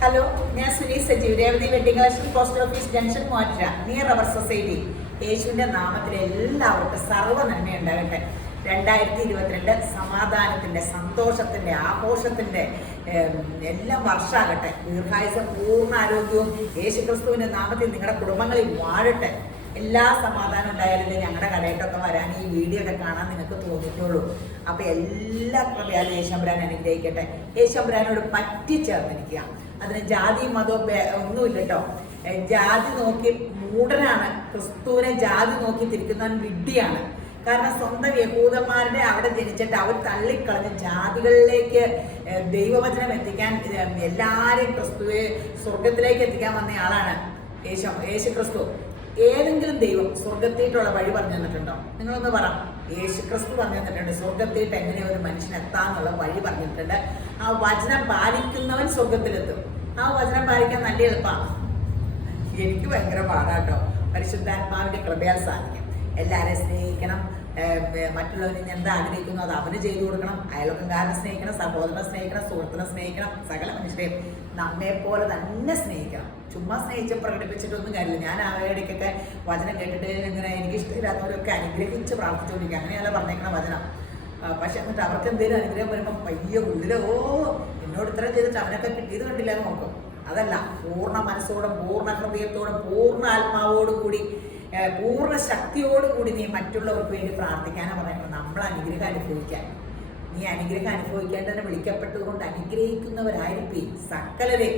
Hello, ഞാൻ Suni Sajeev, Revathi wedding collection, post office junction, Muvattupuzha, near our society. യേശുവിൻ്റെ നാമത്തിൽ എല്ലാവർക്കും സർവ്വ നന്മയുണ്ടാകട്ടെ. 2022 സമാധാനത്തിൻ്റെ, സന്തോഷത്തിൻ്റെ, ആഘോഷത്തിൻ്റെ എല്ലാം വർഷമാകട്ടെ. ദീർഘായുസും പൂർണ്ണ ആരോഗ്യവും യേശുക്രിസ്തുവിൻ്റെ നാമത്തിൽ നിങ്ങളുടെ കുടുംബങ്ങളിൽ വാഴട്ടെ. എല്ലാ സമാധാനം ഉണ്ടായാലേ ഞങ്ങളുടെ കടയിട്ടൊക്കെ വരാൻ, ഈ വീഡിയോ ഒക്കെ കാണാൻ നിങ്ങൾക്ക് തോന്നിയിട്ടുള്ളൂ. അപ്പോൾ എല്ലാ കൃപയാലും യേശുമ്പുരാൻ അനുഗ്രഹിക്കട്ടെ. യേശുമ്പുരാനോട് പറ്റിച്ചേർന്നിരിക്കുക. അതിന് ജാതി മതവും ഒന്നുമില്ല കേട്ടോ. ജാതി നോക്കി മൂഢനാണ്. ക്രിസ്തുവിനെ ജാതി നോക്കി തിരിക്കുന്നവൻ വിഡ്ഢിയാണ്. കാരണം സ്വന്തം യഹൂദന്മാരുടെ അവിടെ ജനിച്ചിട്ട് അവർ തള്ളിക്കളഞ്ഞ് ജാതികളിലേക്ക് ദൈവവചനം എത്തിക്കാൻ, എല്ലാവരെയും ക്രിസ്തുവെ സ്വർഗത്തിലേക്ക് എത്തിക്കാൻ വന്ന ആളാണ് യേശു ക്രിസ്തു. ഏതെങ്കിലും ദൈവം സ്വർഗത്തിയിട്ടുള്ള വഴി പറഞ്ഞു തന്നിട്ടുണ്ടോ? നിങ്ങളൊന്ന് പറ. യേശു ക്രിസ്തു പറഞ്ഞു തന്നിട്ടുണ്ട് സ്വർഗത്തിയിട്ട് എങ്ങനെ ഒരു മനുഷ്യൻ എത്താന്നുള്ള വഴി പറഞ്ഞിട്ടുണ്ട്. ആ വചനം പാലിക്കുന്നവൻ സ്വർഗത്തിലെത്തും. ആ വചനം പാലിക്കാൻ നല്ല എളുപ്പമാണ്. എനിക്ക് ഭയങ്കര പാടാട്ടോ. പരിശുദ്ധാത്മാവിന്റെ കൃപയാൽ സാധിക്കും. എല്ലാവരെയും സ്നേഹിക്കണം. മറ്റുള്ളവരിൽ എന്താ ആഗ്രഹിക്കുന്നു അത് അവന് ചെയ്തു കൊടുക്കണം. അയൽവക്കക്കാരനെ സ്നേഹിക്കണം, സഹോദരനെ സ്നേഹിക്കണം, സുഹൃത്തിനെ സ്നേഹിക്കണം, സകല മനുഷ്യരെയും നമ്മെ പോലെ തന്നെ സ്നേഹിക്കണം. ചുമ്മാ സ്നേഹിച്ച് പ്രകടിപ്പിച്ചിട്ടൊന്നും കാര്യമില്ല. ഞാൻ അവയുടെയൊക്കെ വചനം കേട്ടിട്ട് ഇങ്ങനെ എനിക്ക് ഇഷ്ടമില്ലാത്തവരൊക്കെ അനുഗ്രഹിച്ച് പ്രാർത്ഥിച്ചുകൊണ്ടിരിക്കുക. അങ്ങനെയല്ല പറഞ്ഞേക്കണം വചനം. പക്ഷെ എന്നിട്ട് അവർക്ക് എന്തെങ്കിലും അനുഗ്രഹം വരുമ്പോൾ പയ്യ ഉള്ളിലോ എന്നോട് ഇത്രയും ചെയ്തിട്ട് അവനൊക്കെ കിട്ടിയത് കണ്ടില്ല എന്ന് നോക്കും. അതല്ല, പൂർണ്ണ മനസ്സോടും പൂർണ്ണ ഹൃദയത്തോടും പൂർണ്ണ ആത്മാവോടും കൂടി പൂർണ്ണ ശക്തിയോടുകൂടി നീ മറ്റുള്ളവർക്ക് വേണ്ടി പ്രാർത്ഥിക്കാനാണ് പറയുന്നത്. നമ്മൾ അനുഗ്രഹം അനുഭവിക്കാൻ, നീ അനുഗ്രഹം അനുഭവിക്കേണ്ടതിനെ വിളിക്കപ്പെട്ടത് കൊണ്ട് അനുഗ്രഹിക്കുന്നവരായിരിക്കും സകലരെ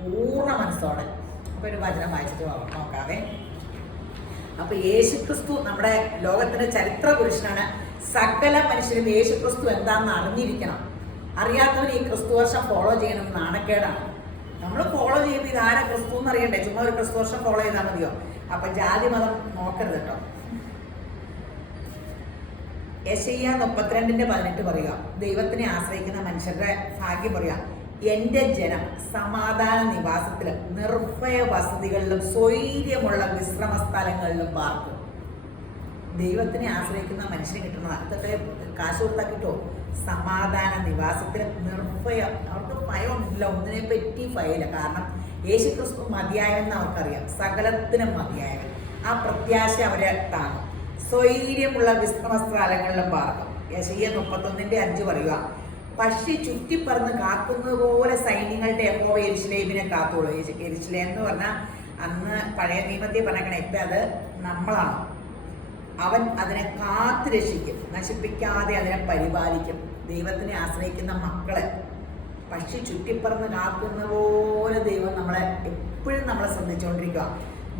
പൂർണ്ണ മനസ്സോടെ. അപ്പോൾ ഒരു വചനം വായിച്ചിട്ട് നോക്കാവേ. അപ്പോൾ യേശുക്രിസ്തു നമ്മുടെ ലോകത്തിന്റെ ചരിത്ര പുരുഷനാണ്. സകല മനുഷ്യരും യേശുക്രിസ്തു എന്താണെന്ന് അറിഞ്ഞിരിക്കണം. അറിയാത്തവർ ഈ ക്രിസ്തു വർഷം ഫോളോ ചെയ്യണമെന്ന് നാണക്കേടാണ്. നമ്മൾ ഫോളോ ചെയ്യുമ്പോൾ ഇതാരാ ക്രിസ്തു എന്ന് അറിയണ്ടേ? ചുമ്മാ ഒരു ക്രിസ്തു വർഷം ഫോളോ ചെയ്താൽ മതിയോ? അപ്പൊ ജാതി മതം നോക്കരുത് കേട്ടോ. യെശയ്യാ 32:18 പറയുക, ദൈവത്തിനെ ആശ്രയിക്കുന്ന മനുഷ്യരുടെ ഭാഗ്യം പറയുക. എൻ്റെ ജനം സമാധാന നിവാസത്തിലും നിർഭയ വസതികളിലും സ്വൈര്യമുള്ള വിശ്രമ സ്ഥലങ്ങളിലും പാർക്കും. ദൈവത്തിനെ ആശ്രയിക്കുന്ന മനുഷ്യന് കിട്ടുന്നത് അതൊക്കെ കാശ് കൊടുത്താൽ കിട്ടുമോ? സമാധാന നിവാസത്തിലും നിർഭയം. അവർക്ക് ഭയമൊന്നുമില്ല, ഒന്നിനെ പറ്റി ഭയമില്ല. കാരണം യേശു ക്രിസ്തു മതിയായെന്ന് അവർക്കറിയാം. സകലത്തിനും മതിയായവൻ. ആ പ്രത്യാശ അവരെ താങ്ങും. സ്വൈര്യമുള്ള വിശ്രമ സ്ഥലങ്ങളിലും പാർക്കും. യെശയ്യാ 31:5 പറയുക, പക്ഷി ചുറ്റിപ്പറന്ന് കാക്കുന്നത് പോലെ സൈന്യങ്ങളുടെ യഹോവ യെരൂശലേമിനെ കാത്തോളൂ. യെരൂശലേം എന്ന് പറഞ്ഞാൽ അന്ന് പഴയ നിയമത്തിൽ പറഞ്ഞേക്കണേ, ഇപ്പം അത് നമ്മളാണ്. അവൻ അതിനെ കാത്തു രക്ഷിക്കും, നശിപ്പിക്കാതെ അതിനെ പരിപാലിക്കും. ദൈവത്തിനെ ആശ്രയിക്കുന്ന മക്കളെ പക്ഷി ചുറ്റിപ്പറന്ന് കാക്കുന്ന പോലെ ദൈവം നമ്മളെ എപ്പോഴും നമ്മളെ ശ്രദ്ധിച്ചുകൊണ്ടിരിക്കുക.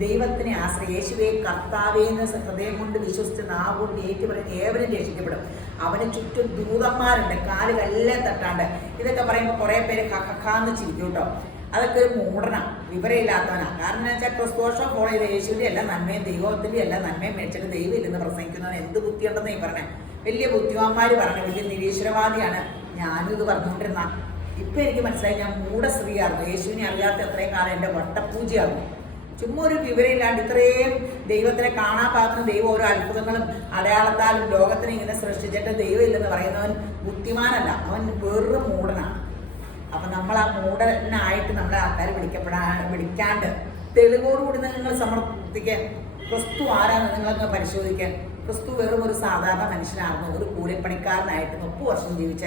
ദൈവത്തിനെ യേശുവേ കർത്താവേന്ന് ഹൃദയം കൊണ്ട് വിശ്വസിച്ച് നാവ് കൊണ്ട് ഏറ്റുപറയുന്ന ഏവരും രക്ഷിക്കപ്പെടും. അവന് ചുറ്റും ദൂതന്മാരുണ്ട്, കാല് കല്ലേ തട്ടാണ്ട്. ഇതൊക്കെ പറയുമ്പോൾ കുറേ പേര് കക്കാന്ന് ചിരിക്കും കേട്ടോ. അതൊക്കെ ഒരു മൂടനാണ്, വിവരമില്ലാത്തവനാണ്. കാരണം എന്ന് വെച്ചാൽ ക്രിസ്തോഷം ഫോളോ ചെയ്ത യേശുവിൻ്റെ എല്ലാ നന്മയും ദൈവത്തിൻ്റെ എല്ലാ നന്മയും മേടിച്ചിട്ട് ദൈവം ഇല്ലെന്ന് പ്രസംഗിക്കുന്നവന് എന്ത് ബുദ്ധിയുണ്ടെന്ന് ഈ പറഞ്ഞേ. വലിയ ബുദ്ധിമാന്മാർ പറഞ്ഞു, വലിയ നിരീശ്വരവാദിയാണ്. ഞാനും ഇത് പറഞ്ഞുകൊണ്ടിരുന്ന. ഇപ്പം എനിക്ക് മനസ്സിലായി, ഞാൻ മൂഢസ്ത്രീയായിരുന്നു. യേശുവിനെ അറിയാത്ത എത്രയും കാലം എൻ്റെ വട്ടപ്പൂജയായിരുന്നു. ചുമ്മാ ഒരു വിവരമില്ലാണ്ട് ഇത്രയും ദൈവത്തിനെ കാണാൻ പാകുന്ന ദൈവം ഓരോ അത്ഭുതങ്ങളും അടയാളത്താലും ലോകത്തിനെ ഇങ്ങനെ സൃഷ്ടിച്ചിട്ട് ദൈവം ഇല്ലെന്ന് പറയുന്നവൻ ബുദ്ധിമാനല്ല, അവൻ വെറും മൂടനാണ്. അപ്പം നമ്മൾ ആ മൂടനായിട്ട് നമ്മളെ ആൾക്കാർ വിളിക്കാണ്ട് തെളിവോടുകൂടി നിങ്ങൾ സമർത്ഥിക്കാൻ. ക്രിസ്തു ആരാന്ന് നിങ്ങളൊക്കെ പരിശോധിക്കാൻ. ക്രിസ്തു വെറും ഒരു സാധാരണ മനുഷ്യനായിരുന്നു. ഒരു കൂലിപ്പണിക്കാരനായിട്ട് 30 വർഷം ജീവിച്ച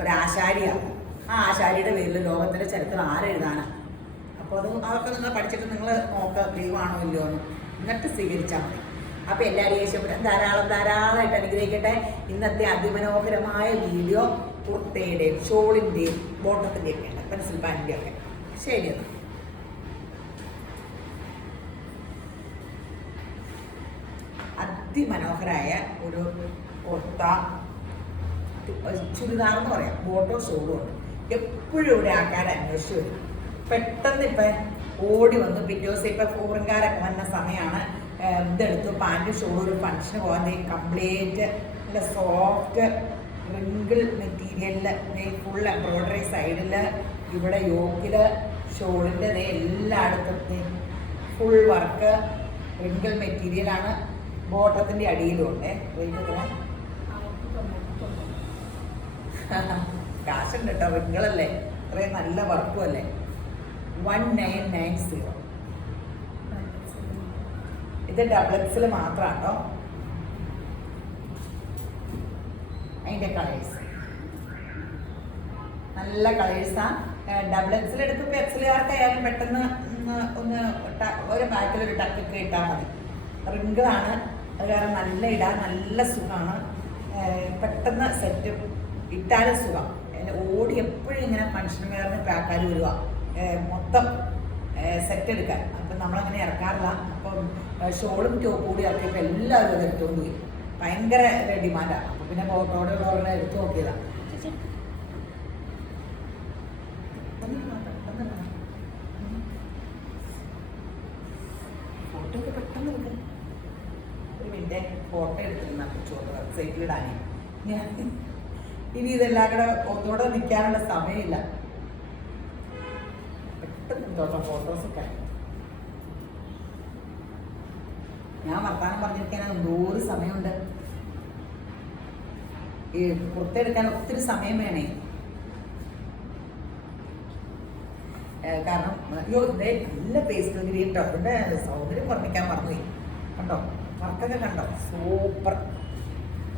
ഒരാശാരിയാണ്. ആ ആശാരിയുടെ പേരിൽ ലോകത്തിൻ്റെ ചരിത്രം ആരെഴുതാനാണ്? അപ്പോൾ അതൊക്കെ നിങ്ങൾ പഠിച്ചിട്ട് നിങ്ങൾ നോക്കുക, ദൈവമാണോ ഇല്ലയോ എന്ന്, എന്നിട്ട് സ്വീകരിച്ചാൽ മതി. അപ്പോൾ എല്ലാവരും യേശുവിനെ ധാരാളമായിട്ട് അനുഗ്രഹിക്കട്ടെ. ഇന്നത്തെ അതിമനോഹരമായ വീഡിയോ കുർത്തയുടെയും ഷോളിൻ്റെയും ബോട്ടത്തിൻ്റെയും ഒക്കെ ഉണ്ട്, പെൻസിൽ പാൻറ്റിൻ്റെയും ഒക്കെ. ശരി, എന്നാൽ അതിമനോഹരായ ഒരു കുർത്ത ചുരിദാർ എന്ന് പറയാം, ബോട്ടോ ഷോളും ഉണ്ട്. എപ്പോഴും ഇവിടെ ആൾക്കാർ അന്വേഷിച്ച് വരും. പെട്ടെന്ന് ഇപ്പം ഓടി വന്നു. പിറ്റേ ദിവസം ഇപ്പം ഫോറിൻകാരൊക്കെ വന്ന സമയമാണ്. ഇതെടുത്തു പാൻറ് ഷോൾ ഒരു ഫംഗ്ഷന് പോകാൻ. കംപ്ലീറ്റ് നല്ല സോഫ്റ്റ് റിങ്കിൾ മെറ്റീരിയലിൽ ഫുൾ എംബ്രോയ്ഡറി സൈഡിൽ, ഇവിടെ യോക്കിൽ, ഷോളിൻ്റെ എല്ലായിടത്തും ഫുൾ വർക്ക് റിങ്കിൾ മെറ്റീരിയലാണ്. ബോട്ടത്തിൻ്റെ അടിയിലും ഉണ്ട്. കാശുണ്ട് കേട്ടോ. റിങ്കിളല്ലേ, അത്രയും നല്ല വർക്കും അല്ലേ. 1990. ഇത് ഡബിൾ എക്സിൽ മാത്രമാണ് കേട്ടോ. അതിൻ്റെ കളേഴ്സ് നല്ല കളേഴ്സാണ്. ഡബിൾ എക്സിൽ എടുക്കുമ്പോൾ എക്സിലുകാർക്കായാലും പെട്ടെന്ന് ഒന്ന് ഒരു പാക്കിൽ ഒരു ടക്കൊക്കെ ഇട്ടാൽ മതി. റിങ്കിളാണ്, അത് കാരണം നല്ല ഇടാൻ നല്ല സുഖമാണ്. പെട്ടെന്ന് സെറ്റ് ഇട്ടാലും സുഖം. ഓടി എപ്പോഴും ഇങ്ങനെ ഫങ്ഷൻ വെയറിന് പാക്കാർ വരിക മൊത്തം സെറ്റ് എടുക്കാൻ. അപ്പം നമ്മളങ്ങനെ ഇറക്കാറില്ല. അപ്പം ഷോളും ടോപ്പും കൂടി ഇറക്കിയപ്പോൾ എല്ലാവരും അത് എടുത്തുകൊണ്ട് പോയി. ഭയങ്കര ഡിമാൻഡാണ്. അപ്പം പിന്നെ ഫോട്ടോടെ ഉള്ളവരെ എടുത്തു നോക്കിയതാണ്. ഫോട്ടോ ഒക്കെ പെട്ടെന്ന് എടുക്കാം. ഒരു മിനിറ്റ് ഫോട്ടോ എടുത്തിരുന്ന വെബ്സൈറ്റിലിടാനേ. ഞാൻ ഇനി ഇതെല്ലാം കൂടെ ഒന്നുകൂടെ നിൽക്കാനുള്ള സമയമില്ല. പെട്ടെന്ന് തോട്ടം ഫോട്ടോസൊക്കെ. ഞാൻ വർത്താനം പറഞ്ഞിരിക്കാൻ എന്തോരം സമയമുണ്ട്. ഈ പുറത്തെടുക്കാൻ ഒത്തിരി സമയം വേണേ. കാരണം അയ്യോ ഇതേ നല്ല പേസ്റ്റ് ഗ്രീൻ കേട്ടോ. ഇതിൻ്റെ സൗന്ദര്യം വർണ്ണിക്കാൻ മറന്നുപോയി. കണ്ടോ വർക്കൊക്കെ കണ്ടോ? സൂപ്പർ.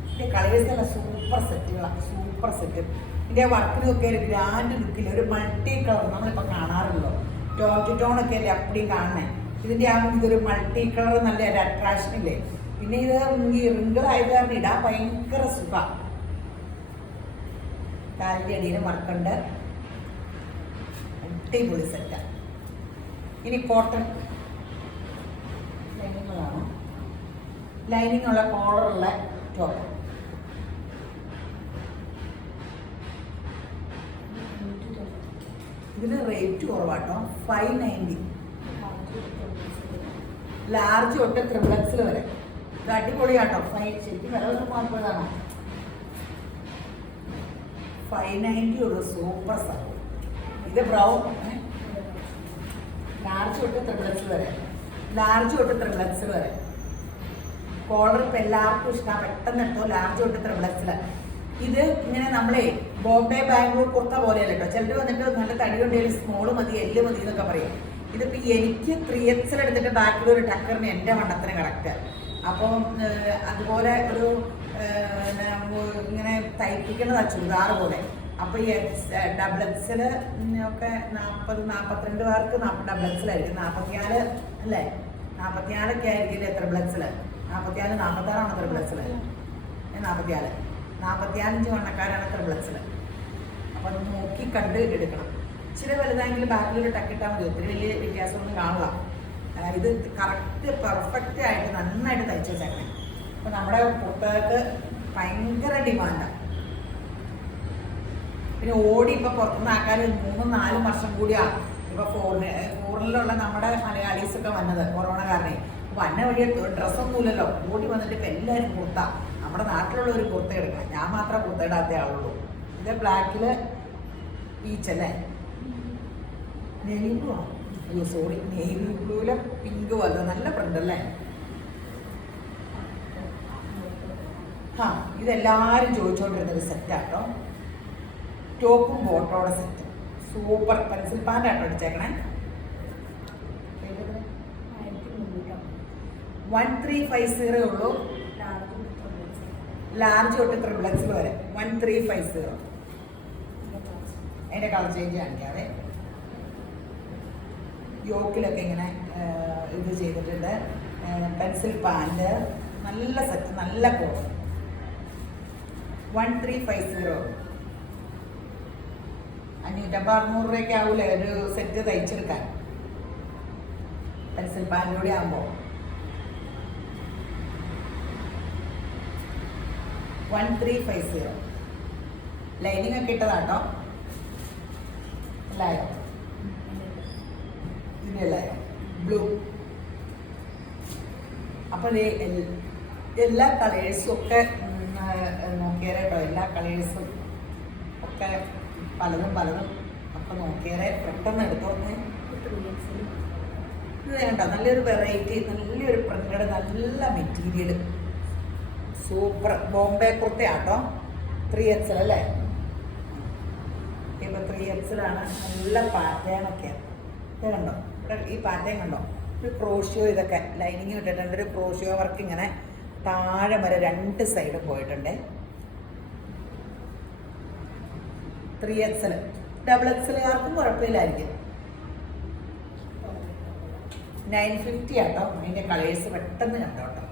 ഇതിൻ്റെ കളേഴ്സല്ല സൂപ്പർ സെറ്റുകളാണ്. Super set. ഇതിൻ്റെ വർക്കിനൊക്കെ ഒരു ഗ്രാൻഡ് ലുക്കിൽ ഒരു മൾട്ടി കളർ നമ്മളിപ്പോൾ കാണാറുള്ളൂ. ടോൺ ടു ടോണൊക്കെ അല്ലേ അപ്പടിയും കാണണേ. ഇതിൻ്റെ ആകുമ്പോൾ ഇതൊരു മൾട്ടി കളർ നല്ല ഒരു അട്രാക്ഷൻ ഇല്ലേ. പിന്നെ ഇത് ഈ റിങ്കിളായത് കാരണം ഇടാൻ ഭയങ്കര സുഖമാണ്. കാലിൻ്റെ അടിയിലും വർക്കുണ്ട്. അടിപൊളി സെറ്റാണ്. ഇനി കോട്ടൺ ലൈനിങ്ങുകളാണ്. ലൈനിങ്ങുള്ള കോളറുള്ള ടോപ്പ്. ഇതിന് റേറ്റ് കുറവാട്ടോ. 590. ലാർജ് തൊട്ട് ത്രിപ്ലക്സിൽ വരെ. ഇത് അടിപൊളിയാട്ടോ. ശരിക്കും വില ഒന്നും മാറുമ്പോഴാണോ 590 ഉള്ളൂ. സൂപ്പർ സാധനം. ഇത് ബ്രൗൺ. ലാർജ് തൊട്ട് ത്രിപ്ലക്സിൽ വരെ. ലാർജ് തൊട്ട് ത്രിപ്ലക്സിൽ വരെ. കോളർ ഇപ്പം എല്ലാവർക്കും ഇഷ്ടമാണ്. പെട്ടെന്ന് എടുത്തോ. ലാർജ് തൊട്ട് ത്രിപ്ലക്സിൽ. ഇത് ഇങ്ങനെ നമ്മളെ ബോംബെ ബാംഗ്ലൂർ കുർത്ത പോലെയല്ല കേട്ടോ. ചിലർ വന്നിട്ട് നല്ല തടിയുണ്ടെങ്കിൽ സ്മോള് മതി എല്ല് മതി എന്നൊക്കെ പറയും. ഇതിപ്പോൾ എനിക്ക് 3XL എടുത്തിട്ട് ബാക്കിലൊരു ടക്കറിന് എൻ്റെ വണ്ണത്തിന് കറക്റ്റ്. അപ്പം അതുപോലെ ഒരു ഇങ്ങനെ തയ്പ്പിക്കുന്നതാണ് ചുരിദാർ പോലെ. അപ്പോൾ ഈ ഡബിൾ എക്സിൽ ഒക്കെ 40-42 പേർക്ക് ഡബിൾ എക്സിലായിരിക്കും. 44 അല്ലേ? 44 ആയിരിക്കില്ലേ ത്രിബിൾ എക്സിൽ? 44 46 ത്രിബിൾ എക്സിൽ. 45 വണ്ണക്കാരാണ് ത്രിബിൾ എക്സിൽ. അപ്പോൾ അത് നോക്കി കണ്ട് എടുക്കണം. ഇച്ചിരി വലുതായെങ്കിൽ ബാക്കിലൊരു ടക്കിട്ടാൽ മതി. ഒത്തിരി വലിയ വ്യത്യാസമൊന്നും കാണില്ല. ഇത് കറക്റ്റ് പെർഫെക്റ്റ് ആയിട്ട് നന്നായിട്ട് തയ്ച്ചു വെച്ചേക്കണേ. അപ്പോൾ നമ്മുടെ കുട്ടികൾക്ക് ഭയങ്കര ഡിമാൻഡാണ്. പിന്നെ ഓടി ഇപ്പോൾ പുറത്തുനിന്ന് ആൾക്കാർ 3-4 വർഷം കൂടിയാണ് ഇപ്പോൾ ഫോറിനിലുള്ള നമ്മുടെ മലയാളീസൊക്കെ വന്നത് കൊറോണ കാരണം. വന്ന വഴിയെ ഡ്രസ്സൊന്നുമില്ലല്ലോ. ഓടി വന്നിട്ട് ഇപ്പോൾ എല്ലാവരും കുർത്ത. നമ്മുടെ നാട്ടിലുള്ള ഒരു കുർത്ത എടുക്കാം. ഞാൻ മാത്രമേ കുർത്ത ഇടാത്ത ആളുള്ളൂ. ഇത് ബ്ലാക്കിൽ പീച്ചല്ലേ, നേവി ബ്ലൂ ആണ്. അയ്യോ സോറി, നേവി ബ്ലൂവിലെ പിങ്ക് പോലെ നല്ല പ്രിന്റ് അല്ലേ. ആ ഇതെല്ലാവരും ചോദിച്ചുകൊണ്ടിരുന്നൊരു സെറ്റാട്ടോ. ടോപ്പും ബോട്ടോടെ സെറ്റ്. സൂപ്പർ പെൻസിൽ പാൻ്റാട്ടോ അടിച്ചേക്കണേ. 1350 ഉള്ളൂ. ലാർജ് തൊട്ട് ത്രിബിൾ എക്സിൽ വരെ 1350. അതിൻ്റെ കളർ ചേഞ്ച് കാണിക്കാവേ. യോക്കിലൊക്കെ ഇങ്ങനെ ഇത് ചെയ്തിട്ടുണ്ട്. പെൻസിൽ പാൻറ് നല്ല സെറ്റ്, നല്ല കോഡ്. 1350. 550-600 രൂപയ്ക്ക് ആവൂലേ ഒരു സെറ്റ് തയ്ച്ചെടുക്കാൻ പെൻസിൽ പാൻറ്റിലൂടെ ആകുമ്പോൾ. 1350. ലൈനിങ് ഒക്കെ ഇട്ടതാട്ടോ. ലായോ ഇതിൻ്റെ ലായോ ബ്ലൂ. അപ്പോൾ എല്ലാ കളേഴ്സും ഒക്കെ നോക്കിയാലേ കേട്ടോ. എല്ലാ കളേഴ്സും ഒക്കെ പലതും ഒക്കെ നോക്കിയാലേ പെട്ടെന്ന് എടുത്തോന്നേ. ഇത് വേണ്ട, നല്ലൊരു വെറൈറ്റി, നല്ലൊരു പ്രിന്റഡ്, നല്ല മെറ്റീരിയൽ, സൂപ്പർ ബോംബെ കുർത്തയാട്ടോ. 3XL അല്ലേ? ഇപ്പോൾ 3XL ആണ്. നല്ല പാറ്റേണൊക്കെയാണ്. ഇത് കണ്ടോ, ഇവിടെ ഈ പാറ്റേൺ കണ്ടോ, ഒരു ക്രോഷ്യോ ഇതൊക്കെ ലൈനിങ് ഇട്ടിട്ടുണ്ട്. ഒരു ക്രോഷ്യോ വർക്ക് ഇങ്ങനെ താഴെ വരെ 2 സൈഡ് പോയിട്ടുണ്ട്. 3XL double എക്സലുകാർക്കും കുഴപ്പമില്ലായിരിക്കും. 950 ആട്ടോ. അതിൻ്റെ കളേഴ്സ് പെട്ടെന്ന് കണ്ടോട്ടോ.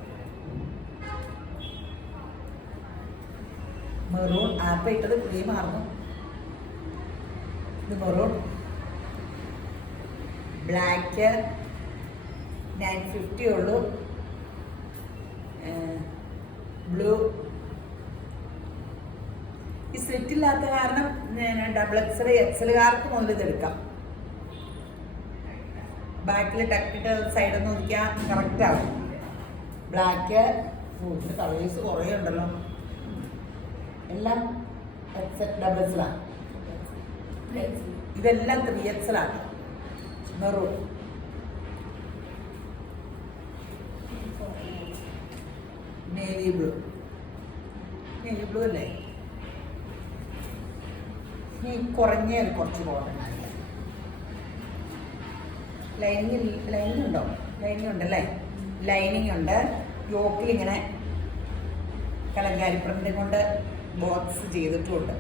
മെറൂൺ ആപ്പ് ഇട്ടത് ക്രീം ആയിരുന്നു. ഇത് മെറൂൺ, ബ്ലാക്ക് 950 ഉള്ളൂ. ബ്ലൂ. ഈ സ്ലിറ്റ് ഇല്ലാത്ത കാരണം ഡബിൾ എക്സലുകാർക്ക് മുതൽ ഇതെടുക്കാം. ബാക്കിൽ ടക്കിട്ട് സൈഡൊന്നും ഒതുക്കാൻ കറക്റ്റ് ആവും. ബ്ലാക്ക്. കളേഴ്സ് കുറേ ഉണ്ടല്ലോ. എല്ലാം ഡബിൾ എക്സലാണ്. ഇതെല്ലാം 3XL ആണ്. Maroon, navy blue. Navy blue അല്ലേ? ഈ കുറഞ്ഞ കുറച്ച് പോകണം. ലൈനിങ് ഉണ്ടോ? ലൈനിങ് ഉണ്ടല്ലേ? ലൈനിങ് ഉണ്ട്. യോക്കിൽ ഇങ്ങനെ കലങ്കാരി പ്രിന്റ് കൊണ്ട് ബോക്സ് ചെയ്തിട്ടുമുണ്ട്.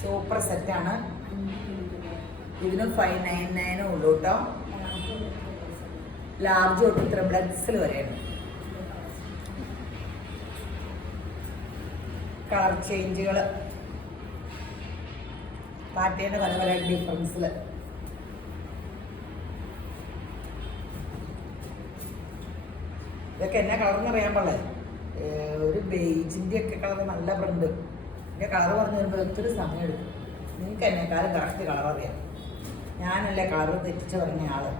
സൂപ്പർ സെറ്റാണ്. ഇതിന് 599 ഉള്ളൂ കേട്ടോ. ലാർജ് തൊട്ട് 3XL വരെയാണ്. കളർ ചേഞ്ചുകൾ പാറ്റേൻ്റെ പല പല ഡിഫറൻസിൽ. ഇതൊക്കെ എന്നാ കളർന്ന് അറിയാൻ പാടില്ലേ? ഒരു ബേജിൻ്റെ ഒക്കെ കളർ, നല്ല പ്രിന്റ്. എൻ്റെ കളർ പറഞ്ഞു വരുമ്പോൾ ഒത്തിരി സമയം എടുക്കും. നിങ്ങൾക്ക് എന്നെക്കാളും കറക്റ്റ് കളർ അറിയാം. ഞാനല്ലേ കളർ തെറ്റിച്ച് പറഞ്ഞ ആള്.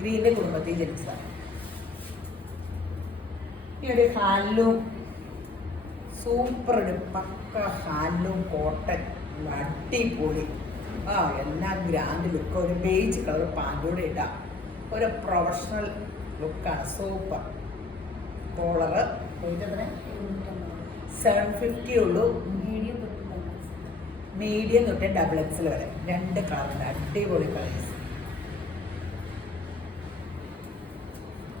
ഗ്രീൻ്റെ കുടുംബത്തിൽ ജനിച്ചതാണ്. ഈ ഒരു ഹാൻഡ്ലൂം, സൂപ്പർ ഒരു പക്ക ഹാൻഡ്ലൂം കോട്ടൺ, അടിപൊളി. എല്ലാം ഗ്രാൻഡ് ലുക്ക്. ഒരു ബേജ് കളർ പാൻറ്റൂടെ ഇട്ടാൽ ഒരു പ്രൊഫഷണൽ ലുക്കാണ്. സൂപ്പർ. കോളറ് 750 ഉള്ളൂ. മീഡിയം തൊട്ട് ഡബിൾ എക്സൽ വരെ 2 കളറുണ്ട്. അടിപൊളി കളേഴ്സ്.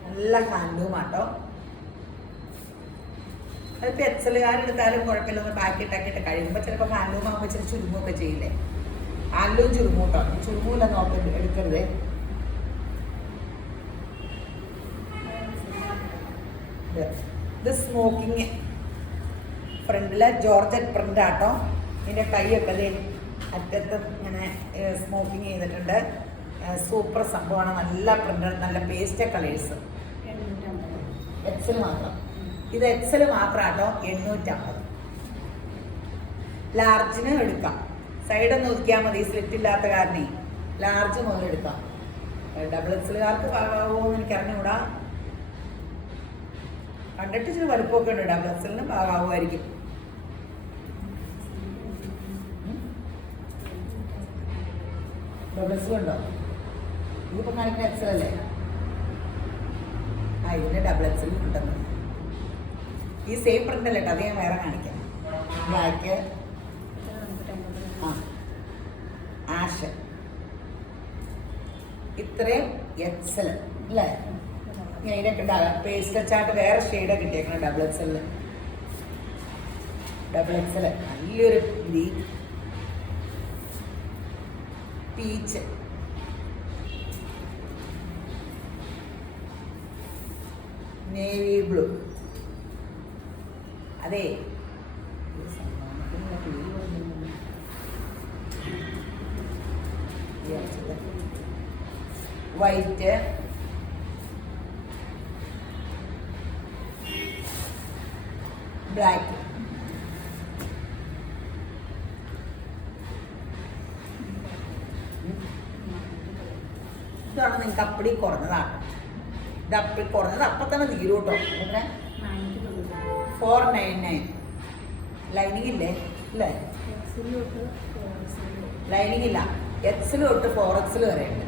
നല്ല ഹാൻഡ്ലൂം ആട്ടോ. അതിപ്പോൾ എക്സലുകാരെടുത്താലും കുഴപ്പമില്ലെന്ന് ബാക്കി ഇട്ടാക്കിയിട്ട് കഴിയുമ്പോൾ ചിലപ്പോൾ ഹാൻഡ്ലൂം ആകുമ്പോൾ ഇച്ചിരി ചുരുങ്ങുമൊക്കെ ചെയ്യില്ലേ? ഹാൻഡ്ലൂം ചുരുങ്ങൂട്ടോ. ചുരുങ്ങൂല നോക്കി എടുക്കരുതേ. ഇത് സ്മോക്കിങ് ഫ്രണ്ടിലെ ജോർജറ്റ് പ്രിന്റ് ആട്ടോ. ഇതിൻ്റെ കൈയൊക്കെ അറ്റത്ത് ഇങ്ങനെ സ്മോക്കിങ് ചെയ്തിട്ടുണ്ട്. സൂപ്പർ സംഭവമാണ്. നല്ല പ്രിന്റ്, നല്ല പേസ്റ്റ് കളേഴ്സ്. എക്സൽ മാത്രം. ഇത് എക്സൽ മാത്രം ആട്ടോ. 850. ലാർജിന് എടുക്കാം. സൈഡൊന്ന് ഒതുക്കിയാൽ മതി. സ്ലിറ്റ് ഇല്ലാത്ത കാരണേ ലാർജ് മുതൽ എടുക്കാം. ഡബിൾ എക്സലുകാർക്ക് പാകാവുമോ എന്ന് എനിക്ക് അറിഞ്ഞുകൂടാ. കണ്ടിട്ട് ഇച്ചിരി വലുപ്പമൊക്കെ ഉണ്ട്. ഡബിൾ എക്സലിന് പാകാവുമായിരിക്കും. ഡബിൾ എക്സൽ ഉണ്ടോ? ഇതിപ്പോൾ കാണിക്കുന്ന എക്സൽ അല്ലേ? ഇതിൻ്റെ ഡബിൾ എക്സൽ ഉണ്ടെന്ന്. ഈ സെയിം പ്രിന്റ് അല്ലേ കേട്ടോ. അത് ഞാൻ വേറെ കാണിക്കാം. Black, ash. ഇത്രയും എക്സൽ അല്ലേ? ഇതിനൊക്കെ പേസ്റ്റ് ചാർട്ട് വേറെ ഷെയ്ഡ് കിട്ടിയേക്കണം. ഡബിൾ എക്സൽ നല്ലൊരു ഗ്രീൻ, പീച്ച്, നേവി ബ്ലൂ. അതെ, വൈറ്റ്, ബ്ലാക്ക്. ഇതാണ് നിങ്ങൾക്ക് അപ്പടി കുറഞ്ഞതാണ്. ഇത് അപ്പടി കുറഞ്ഞത് അപ്പം തന്നെ തീരും കേട്ടോ. എത്ര? 499. ലൈനിങ് ഇല്ലേ? ഇല്ലേ? ലൈനിങ് ഇല്ല. എക്സിൽ തൊട്ട് 4XL വരെ ഉണ്ട്.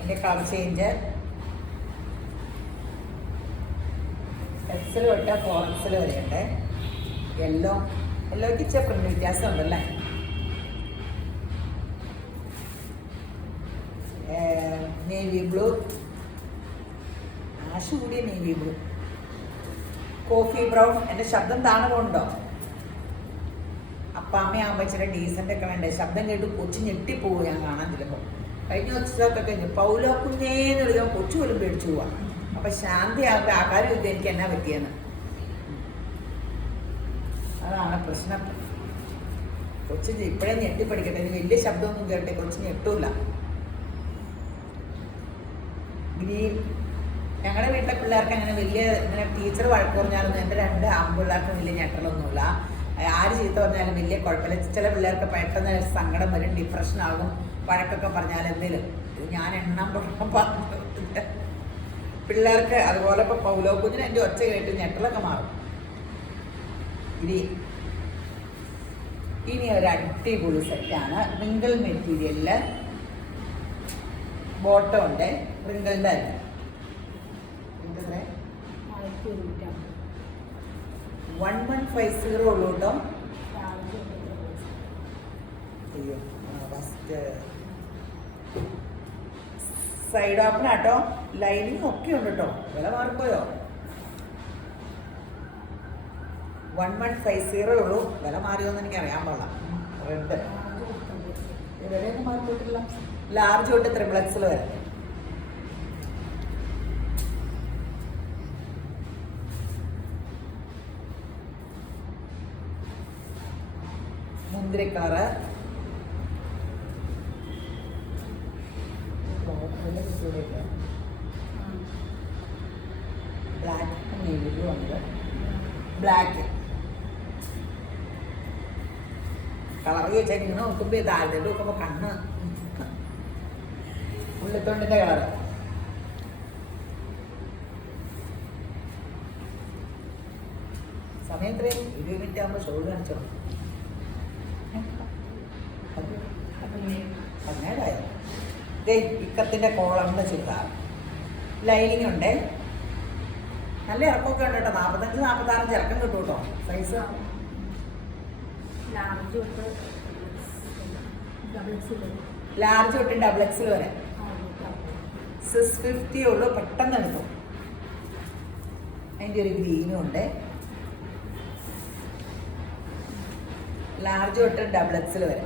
എൻ്റെ കളർ ചേഞ്ച് എക്സൽ തൊട്ട് 4XL വരെയുണ്ട്. യെല്ലോയ്ക്ക് ഇച്ചിരി പ്രിന്റ് വ്യത്യാസം ഉണ്ടല്ലേ. നേവി ബ്ലൂ, ആഷ് കൂടിയ നേവി ബ്ലൂ, കോഫി ബ്രൗൺ. എൻ്റെ ശബ്ദം താണുകൊണ്ടോ? അപ്പാമ്മയാകുമ്പോൾ ഇച്ചിരി ഡീസൻ്റ് ഒക്കെ വേണ്ടേ? ശബ്ദം കേട്ട് കൊച്ചു ഞെട്ടിപ്പോവും ഞാൻ കാണാൻ ചിലപ്പോൾ. കഴിഞ്ഞ ദിവസമൊക്കെ കഴിഞ്ഞു പൗലോ കുഞ്ഞേന്ന് വിളിക്കുമ്പോൾ കൊച്ചു പോലും പേടിച്ചു പോവാം. അപ്പം ശാന്തിയാകുമ്പോൾ ആൾക്കാർ ചോദിക്കും എനിക്ക് എന്നാ പറ്റിയെന്ന്. അതാണ് പ്രശ്നം. കൊച്ചു ഇപ്പോഴേ ഞെട്ടിപ്പടിക്കട്ടെ. ഇനി വലിയ ശബ്ദമൊന്നും കേട്ടെ കൊച്ചു ഞെട്ടൂല. ഗ്രീൻ. ഞങ്ങളുടെ വീട്ടിലെ പിള്ളേർക്ക് അങ്ങനെ വലിയ ഇങ്ങനെ ടീച്ചർ വഴക്ക് പറഞ്ഞാലൊന്നും എൻ്റെ 2 ആൺപിള്ളേർക്ക് വലിയ ഞെട്ടലൊന്നുമില്ല. ആര് ചീത്ത പറഞ്ഞാലും വലിയ കുഴപ്പമില്ല. ചില പിള്ളേർക്ക് പെട്ടെന്ന് സങ്കടം വരും, ഡിപ്രഷൻ ആകും. വഴക്കൊക്കെ പറഞ്ഞാൽ എന്തെങ്കിലും ഞാൻ എണ്ണം പറഞ്ഞു പിള്ളേർക്ക്. അതുപോലെ ഇപ്പോൾ പൗലോ കുഞ്ഞിന് എൻ്റെ ഒച്ച കേട്ട് ഞെട്ടലൊക്കെ മാറും. ഇനി ഒരു അടിപൊളി സെറ്റാണ്. റിങ്കിൾ മെറ്റീരിയലില് ബോട്ടം ഉണ്ട്. റിങ്കിളിൻ്റെ അല്ല 1150 ഉള്ളൂ കേട്ടോ. അയ്യോ ഫസ്റ്റ് സൈഡ് ഓപ്പണാട്ടോ. ലൈനിങ് ഒക്കെ ഉണ്ട് കേട്ടോ. വില മാറിപ്പോയോ? 1150 ഉള്ളൂ. വില മാറിയോന്ന് എനിക്ക് അറിയാൻ പാടില്ല. റെഡ് വിലയൊന്നും മാറിപ്പോയിട്ടില്ല. ലാർജ് തൊട്ട് XXL വരെ. മുന്തിരി കളറ്, ബ്ലാക്ക് നേവി ഉണ്ട്. ബ്ലാക്ക് കളർ ചോദിച്ചാൽ ഇങ്ങനെ നോക്കുമ്പോൾ താഴത്തോട്ട് നോക്കുമ്പോൾ കണ്ണ് ഉള്ളിത്തൊണ്ടിൻ്റെ കളറ്. സമയം എത്രയും 20 മിനിറ്റ് ആകുമ്പോൾ ഷോൾ കാണിച്ചോ. 17ആയോ? ഇക്കത്തിൻ്റെ കോളറിൻ്റെ ചുരിദാർ. ലൈനിങ് ഉണ്ട്. നല്ല ഇറക്കമൊക്കെ ഉണ്ട് കേട്ടോ. 45-46 ഇറക്കം കിട്ടും കേട്ടോ. സൈസ് ലാർജ് തൊട്ട് XXL വരെ. 650 ഉള്ളൂ. പെട്ടെന്ന് എടുക്കും. അതിൻ്റെ ഒരു ഗ്രീനും ഉണ്ട്. ലാർജ് തൊട്ട് XXL വരെ.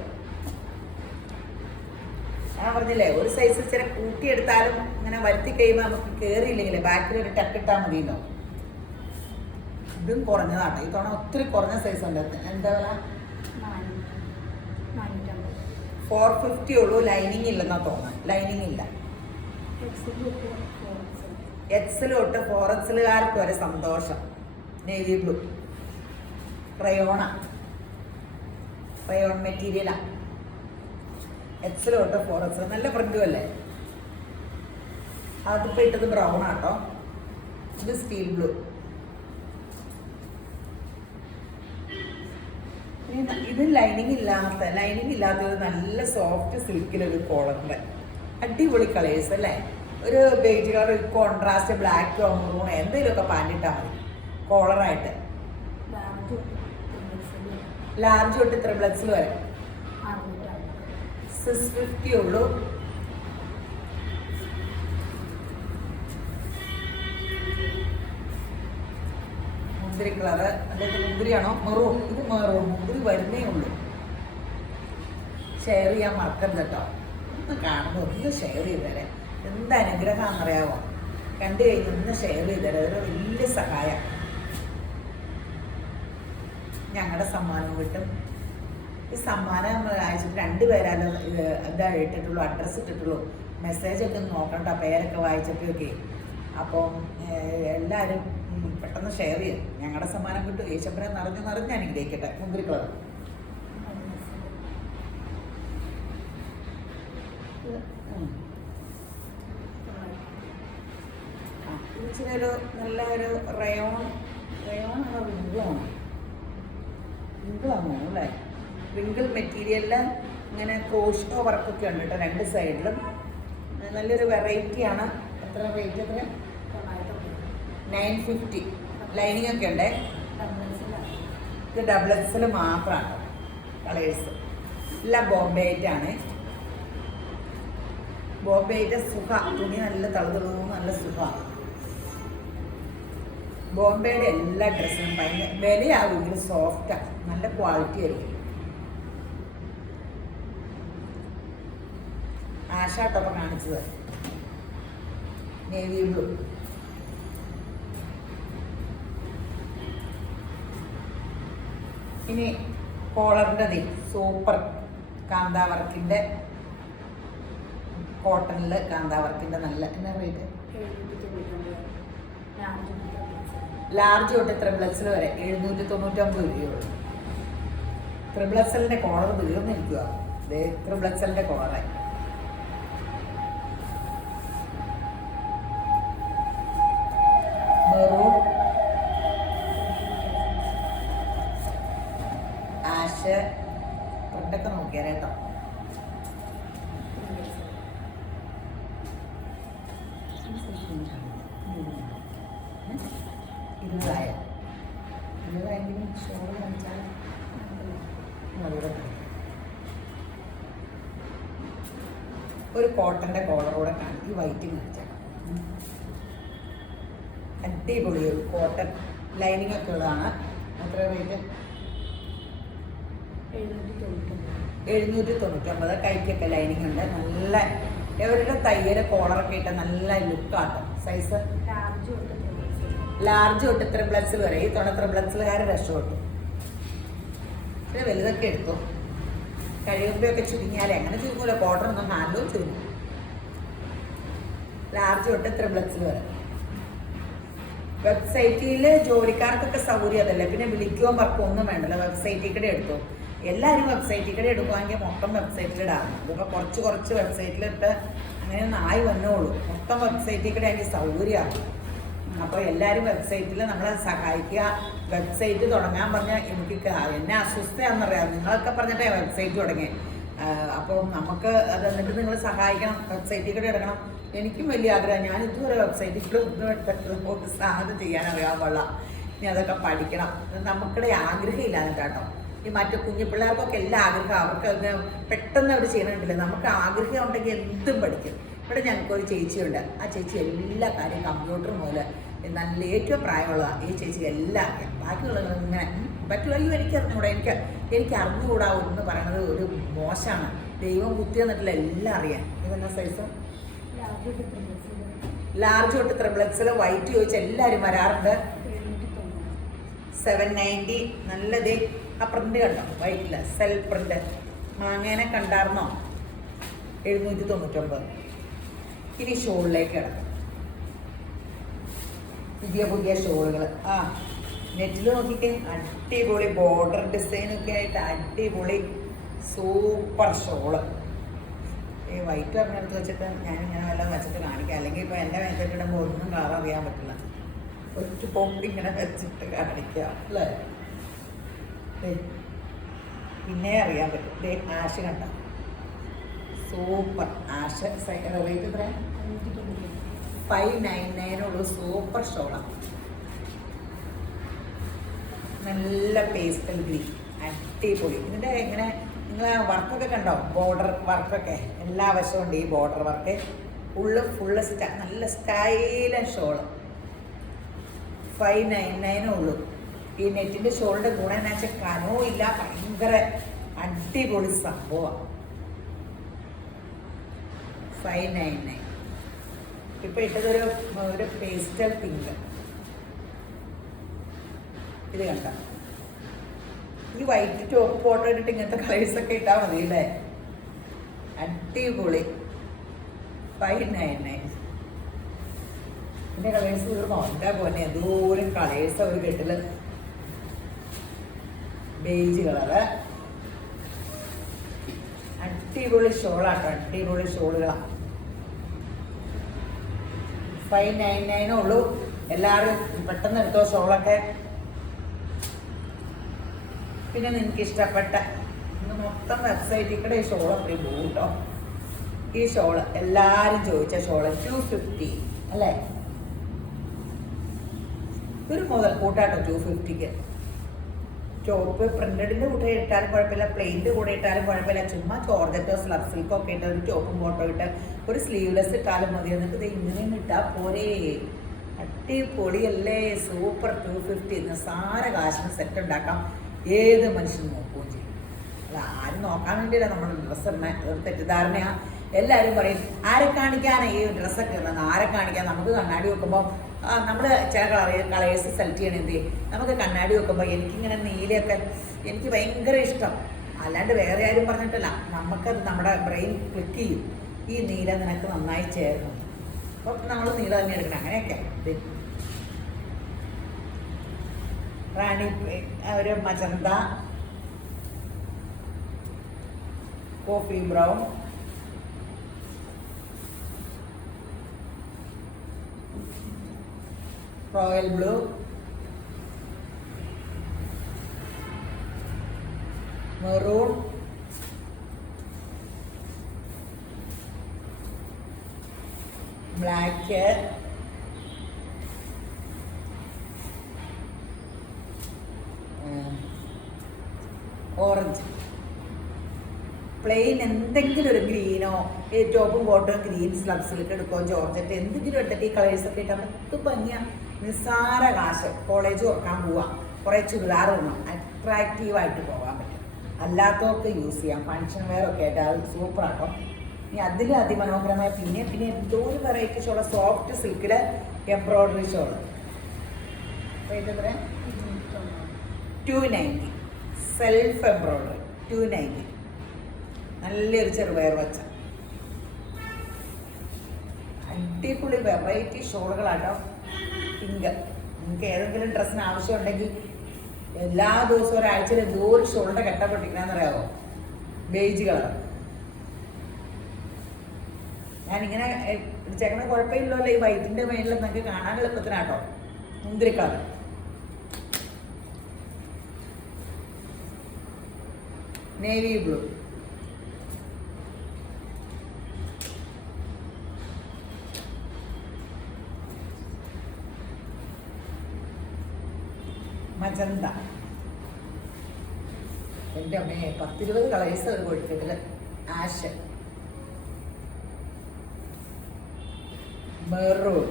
ഞാൻ പറഞ്ഞില്ലേ ഒരു സൈസ് ഇച്ചിരി കൂട്ടിയെടുത്താലും ഇങ്ങനെ വരുത്തി കഴിയുമ്പോൾ നമുക്ക് കയറിയില്ലെങ്കിലേ ബാക്കിൽ ഒരു ടക്കിട്ടാൽ മതിയല്ലോ. ഇതും കുറഞ്ഞതാട്ടോ. ഈ തവണ ഒത്തിരി കുറഞ്ഞ സൈസ് ഉണ്ട്. എന്താ വില? 450 ഉള്ളൂ. ലൈനിങ് ഇല്ലെന്നാ തോന്നുന്നത്. ലൈനിങ് ഇല്ല. XL തൊട്ട് 4XLകാർക്ക് വരെ സന്തോഷം. നേവി ബ്ലൂ റയോൺ മെറ്റീരിയലാ. XL തൊട്ട് 4XL. നല്ല പ്രിന്റും അല്ലേ? അതിപ്പോൾ ഇട്ടത് ബ്രൗൺ ആട്ടോ. ഇത് സ്റ്റീൽ ബ്ലൂ. ഇത് ലൈനിങ് ഇല്ലാത്തത് നല്ല സോഫ്റ്റ് സിൽക്കിലൊരു കോളറിൻ്റെ അടിപൊളി കളേഴ്സ് അല്ലേ? ഒരു ബേജ് കളർ, കോൺട്രാസ്റ്റ് ബ്ലാക്കോ മെറൂണോ എന്തെങ്കിലുമൊക്കെ പാൻറ്റിട്ടാൽ മതി കോളറായിട്ട്. ലാർജ് തൊട്ട് XXL വരെ. 650 ഉള്ളൂ. മുന്തിരി കളറ്. അതായത് മുന്തിരിയാണോ? മെറൂൺ. ഇത് മെറൂൺ. മുന്തിരി വരുന്നേ ഉള്ളൂ. ഷെയർ ചെയ്യാൻ മറക്കരുത് കേട്ടോ. ഒന്ന് കാണുമ്പോൾ ഒന്ന് ഷെയർ ചെയ്തേരെ. എന്ത് അനുഗ്രഹമാണെന്നറിയാമോ? കണ്ടു കഴിഞ്ഞ് ഒന്ന് ഷെയർ ചെയ്തേരെ. അതൊരു വലിയ സഹായം. ഞങ്ങളുടെ സമ്മാനം കിട്ടും. ഈ സമ്മാനം അയച്ചിട്ട് 2 പേരാലും എന്താ ഇട്ടിട്ടുള്ളൂ, അഡ്രസ്സ് ഇട്ടിട്ടുള്ളൂ. മെസ്സേജ് ഒക്കെ ഒന്ന് നോക്കണ്ട, പേരൊക്കെ വായിച്ചിട്ടൊക്കെ. അപ്പം എല്ലാവരും പെട്ടെന്ന് ഷെയർ ചെയ്യും. ഞങ്ങളുടെ സമ്മാനം കിട്ടും. യേശപ്പനെ നിറഞ്ഞ് അനുഗ്രഹിക്കട്ടെ. മുന്തിരി കളർ. ഇച്ചിരി ഒരു നല്ല ഒരു റയോൺ റിങ്കിളാണോ അല്ലേ? റിങ്കിൾ മെറ്റീരിയലിൽ ഇങ്ങനെ ക്രോഷോ വർക്കൊക്കെ ഉണ്ട് കേട്ടോ 2 സൈഡിലും. നല്ലൊരു വെറൈറ്റിയാണ്. എത്ര റേറ്റ്? എത്ര? 950. ലൈനിങ് ഒക്കെ ഉണ്ട്. ഇത് ഡബിൾ എക്സൽ മാത്രമാണ് കളേഴ്സ്. എല്ലാം ബോംബെ ആയിട്ടാണ്. ബോംബെ ആയിട്ട് സുഖ, തുണി നല്ല തളുതുള്ളൂ, നല്ല സുഖമാണ്. ബോംബെയുടെ എല്ലാ ഡ്രസ്സിനും ഭയങ്കര വിലയാകുമെങ്കിലും സോഫ്റ്റാണ്, നല്ല ക്വാളിറ്റി ആയിരിക്കും. ആഷാട്ടൊപ്പം കാണിച്ചത് നേവി ബ്ലൂ. ഇനി കോളറിൻ്റെ സൂപ്പർ കാന്താവർക്കിൻ്റെ കോട്ടണിൽ കാന്താവർക്കിൻ്റെ നല്ല എന്നാ റേറ്റ്? ലാർജ് തൊട്ട് ത്രിബിൾ എക്സൽ വരെ 799 രൂപയുള്ളൂ. ത്രിബിൾ എക്സലിൻ്റെ കോളർ തീർന്നിരിക്കുക. ഇത് ത്രിബിൾ എക്സലിൻ്റെ കോളറായി. മെറൂൺ, ആഷ് പ്രിൻ്റൊക്കെ നോക്കിയാൽ കേട്ടോ. ഇരുപതായെങ്കിലും ഷോൾ കാണിച്ചാൽ ഒരു കോട്ടൻ്റെ കോളറൂടെ കാണും. ഈ വൈറ്റ് കാണിച്ചാൽ അടിപൊളി ഒരു കോട്ടൺ ലൈനിങ് ഒക്കെ ഉള്ളതാണ്. എത്ര റേറ്റ്? 799. കൈക്കൊക്കെ ലൈനിങ് ഉണ്ട്. നല്ല ഇവരുടെ തയ്യൽ കോളറൊക്കെ ഇട്ട നല്ല ലുക്കാണ്. സൈസ് ലാർജ് തൊട്ട് ത്രിബിൾ എക്സൽ വരെ. ഈ തവണ ത്രിബിൾ എക്സലുകാർ രക്ഷപ്പെട്ടു. പിന്നെ വലുതൊക്കെ എടുത്തു. കഴിയുമ്പോഴൊക്കെ ചുരുങ്ങിയാലേ അങ്ങനെ ചുരുങ്ങൂല. കോട്ടറൊന്നും ഹാൻഡും ചുരുങ്ങും. ലാർജ് തൊട്ട് ത്രിബിൾ എക്സൽ വരെ. വെബ്സൈറ്റിൽ ജോലിക്കാർക്കൊക്കെ സൗകര്യം അതല്ലേ. പിന്നെ വിളിക്കുകയും വർക്കും ഒന്നും വേണ്ടല്ലോ. വെബ്സൈറ്റിൽ കൂടെ എടുത്തു. എല്ലാവരും വെബ്സൈറ്റിൽ കൂടെ എടുക്കുവാണെങ്കിൽ മൊത്തം വെബ്സൈറ്റിലിടാം. ഇതിപ്പോൾ കുറച്ച് വെബ്സൈറ്റിലിട്ട് അങ്ങനെ ഒന്നും ആയി വന്നോളൂ. മൊത്തം വെബ്സൈറ്റിൽ കൂടെ എനിക്ക് സൗകര്യമാണ്. അപ്പോൾ എല്ലാവരും വെബ്സൈറ്റിൽ നമ്മളെ സഹായിക്കുക. വെബ്സൈറ്റ് തുടങ്ങാൻ പറഞ്ഞാൽ എനിക്ക് എന്നെ അസ്വസ്ഥയാണെന്നറിയാം. നിങ്ങളൊക്കെ പറഞ്ഞിട്ടേ വെബ്സൈറ്റ് തുടങ്ങി. അപ്പോൾ നമുക്ക് അത് എന്നിട്ട് നിങ്ങൾ സഹായിക്കണം. വെബ്സൈറ്റിൽ കൂടെ ഇടണം. എനിക്കും വലിയ ആഗ്രഹം. ഞാൻ ഇതുവരെ വെബ്സൈറ്റിൽ കൂടെ ഒന്നും എടുത്തിട്ട് സാധനം ചെയ്യാൻ അറിയാൻ കൊള്ളാം. ഇനി അതൊക്കെ പഠിക്കണം. നമുക്കിടെ ആഗ്രഹമില്ലാന്ന് കേട്ടോ. ഈ മറ്റു കുഞ്ഞു പിള്ളേർക്കൊക്കെ എല്ലാ ആഗ്രഹം. അവർക്ക് പെട്ടെന്ന് അവർ ചെയ്യണമെന്നില്ല. നമുക്ക് ആഗ്രഹം ഉണ്ടെങ്കിൽ എന്തും പഠിക്കും. ഇവിടെ ഞങ്ങൾക്കൊരു ചേച്ചിയുണ്ട്. ആ ചേച്ചി എല്ലാ കാര്യം കമ്പ്യൂട്ടർ മുതൽ നല്ല ഏറ്റവും പ്രായമുള്ളതാണ് ഈ ചേച്ചി. എല്ലാം ബാക്കിയുള്ളത് ഇങ്ങനെ പറ്റുമോ? അയ്യോ എനിക്കറിഞ്ഞൂടാ, എനിക്ക് അറിഞ്ഞുകൂടാ എന്ന് പറയണത് ഒരു മോശമാണ്. ദൈവം കുത്തി തന്നിട്ടില്ല, എല്ലാം അറിയാം. ഇതെന്നാ സൈസ്? ലാർജ് തൊട്ട് ത്രിബിൾ എക്സൽ. വൈറ്റ് ചോദിച്ച് എല്ലാവരും വരാറുണ്ട്. 790. നല്ലതേ. ആ പ്രിന്റ് കണ്ടോ? വൈറ്റില്ല സെൽഫ് പ്രിന്റ്. മാങ്ങേനെ കണ്ടായിരുന്നോ? 799. ഇനി ഷോളിലേക്ക് കിടക്കും. പുതിയ ഷോളുകൾ. നെറ്റിൽ നോക്കിക്കേ, അടിപൊളി ബോർഡർ ഡിസൈനൊക്കെ ആയിട്ട് അടിപൊളി സൂപ്പർ ഷോള്. ഈ വൈറ്റ് പറഞ്ഞെടുത്ത് വെച്ചിട്ട് ഞാനിങ്ങനെ വല്ലതും വെച്ചിട്ട് കാണിക്കാം. അല്ലെങ്കിൽ ഇപ്പോൾ എൻ്റെ മേത്തിടുമ്പോൾ ഒന്നും കളർ അറിയാൻ പറ്റില്ല. ഒറ്റ പൊമ്പ് ഇങ്ങനെ വെച്ചിട്ട് കാണിക്കാം അല്ലേ? പിന്നെ അറിയാൻ പറ്റും. ആഷ് കണ്ട സൂപ്പർ ആഷ്. റേറ്റ് എത്ര? 599 സൂപ്പർ ഷോളാണ്. നല്ല പേസ്റ്റൽ ഗ്രീൻ അടിപൊളി. ഇതിൻ്റെ എങ്ങനെ നിങ്ങൾ വർക്കൊക്കെ കണ്ടോ? ബോർഡർ വർക്കൊക്കെ എല്ലാ വശവും ഉണ്ട്. ഈ ബോർഡർ വർക്ക് ഫുള്ള് നല്ല സ്റ്റൈലൻ ഷോള്. 599 ഈ നെറ്റിൻ്റെ ഷോളിൻ്റെ ഗുണം എന്ന് വെച്ചാൽ കനവും ഇല്ല. ഭയങ്കര അടിപൊളി സംഭവമാണ്. 599. ഇപ്പം ഇട്ടതൊരു പേസ്റ്റൽ പിങ്ക്. ഇത് കണ്ട ഈ വൈറ്റ് ടോപ്പ് ഫോട്ടോ ഇട്ടിട്ട് ഇങ്ങനത്തെ കളേഴ്സൊക്കെ ഇട്ടാൽ മതി അല്ലേ? അടിപൊളി. 599. എൻ്റെ കളേഴ്സ് തീർന്നോ? എന്താ പോലെ എന്തോരം കളേഴ്സ് ഒരു കെട്ടില്. Beige colour. അടിപൊളി ഷോളാട്ടോ. അടിപൊളി ഷോളുകളാണ്. 599 എല്ലാവരും പെട്ടെന്ന് എടുത്തോ ഷോളൊക്കെ. പിന്നെ നിങ്ങൾക്ക് ഇഷ്ടപ്പെട്ട മൊത്തം വെബ്സൈറ്റിൽ കൂടെ ഈ ഷോൾ അപ്പടി പോകും കേട്ടോ. ഈ ഷോള് എല്ലാവരും ചോദിച്ച ഷോള് 250 അല്ലേ? ഒരു മുതൽക്കൂട്ടാട്ടോ 250ക്ക്. ചോപ്പ് പ്രിന്റഡിന്റെ കൂടെ ഇട്ടാലും കുഴപ്പമില്ല, പ്ലെയിൻ്റെ കൂടെ ഇട്ടാലും കുഴപ്പമില്ല. ചുമ്മാ ജോർജറ്റോ സ്ലബ് സിൽക്കോ ഒക്കെ ഇട്ട് ഒരു ചോപ്പും ഫോട്ടോ ഇട്ട് ഒരു സ്ലീവ്ലെസ് ഇട്ടാലും മതി. എന്നിട്ട് ഇത് ഇങ്ങനെയും ഇട്ടാൽ പോരേ. അടിപൊളിയല്ലേ, സൂപ്പർ. 250 നിസ്സാര കാശിന് സെറ്റ് ഉണ്ടാക്കാം. ഏത് മനുഷ്യനും നോക്കുകയും ചെയ്യും. അത് ആരും നോക്കാൻ വേണ്ടിയല്ല നമ്മൾ ഡ്രസ്സ് ഇടണേ. ഒരു തെറ്റിദ്ധാരണയാണ്. എല്ലാവരും പറയും ആരെ കാണിക്കാനാണ് ഈ ഡ്രസ്സൊക്കെ ഇടുന്നത്, ആരെ കാണിക്കാൻ. നമുക്ക് കണ്ണാടി വെക്കുമ്പോൾ നമ്മൾ ചില കളേഴ്സ് സെലക്ട് ചെയ്യണം. എന്ത് ചെയ്യും, നമുക്ക് കണ്ണാടി വെക്കുമ്പോൾ എനിക്കിങ്ങനെ നീലയൊക്കെ എനിക്ക് ഭയങ്കര ഇഷ്ടം. അല്ലാണ്ട് വേറെ ആരും പറഞ്ഞിട്ടല്ല, നമുക്കത് നമ്മുടെ ബ്രെയിൻ ക്ലിക്ക് ചെയ്യും. ഈ നീല നിനക്ക് നന്നായി ചേർന്നു, അപ്പം നമ്മൾ നീല തന്നെ എടുക്കണം. അങ്ങനെയൊക്കെ റാണി ഒരു magenta, coffee brown, royal blue, maroon, black, orange. Plain എന്തെങ്കിലും ഒരു ഗ്രീനോ, ഈ ടോപ്പും ബോട്ടവും ഗ്രീൻ സ്ലബ് സിൽക്ക് എടുക്കോ, ജോർജറ്റ് എന്തെങ്കിലും എടുത്തിട്ട് ഈ കളേഴ്സൊക്കെ ഇട്ടാൽ പത്ത് ഭംഗിയാണ്. നിസ്സാര കാശ്. കോളേജ് തുറക്കാൻ പോവാം, കുറേ ചുരിദാർ ഇടണം, അട്രാക്റ്റീവായിട്ട് പോകാൻ പറ്റും. അല്ലാത്തവർക്ക് യൂസ് ചെയ്യാം. ഫങ്ഷൻ വെയർ ഒക്കെ ആയിട്ട് അത് സൂപ്പറാട്ടോ. ഇനി അതിൽ അതിമനോഹരമായ പിന്നെ എന്തോ ഒരു വെറൈറ്റി ഷോള്, സോഫ്റ്റ് സിൽക്കിൽ എംബ്രോയിഡറി ഷോള്. റേറ്റ് എത്ര? 290. Self embroidery 290. നല്ലൊരു ചെറുപയർ വച്ച അടിപൊളി വെറൈറ്റി ഷോളുകളാട്ടോ. പിങ്ക്. നിങ്ങൾക്ക് ഏതെങ്കിലും ഡ്രസ്സിന് ആവശ്യമുണ്ടെങ്കിൽ എല്ലാ ദിവസവും ഒരാഴ്ചയിൽ എന്തോ ഒരു ഷോളിൻ്റെ കെട്ട പൊട്ടിക്കണമെന്നറിയാമോ? Beige colour. ഞാനിങ്ങനെ ചേക്കണ കുഴപ്പമില്ലല്ലോ. ഈ വൈറ്റിൻ്റെ മേളിൽ നിങ്ങൾക്ക് കാണാൻ എളുപ്പത്തിനാട്ടോ. മുന്തിരി കളർ, നേവി ബ്ലൂ, മജന്ത. എൻ്റെ അമ്മയെ 10-20 കളേഴ്സ് ഒരു കൊടുക്കത്തില്. ആഷ്, മെറൂൺ,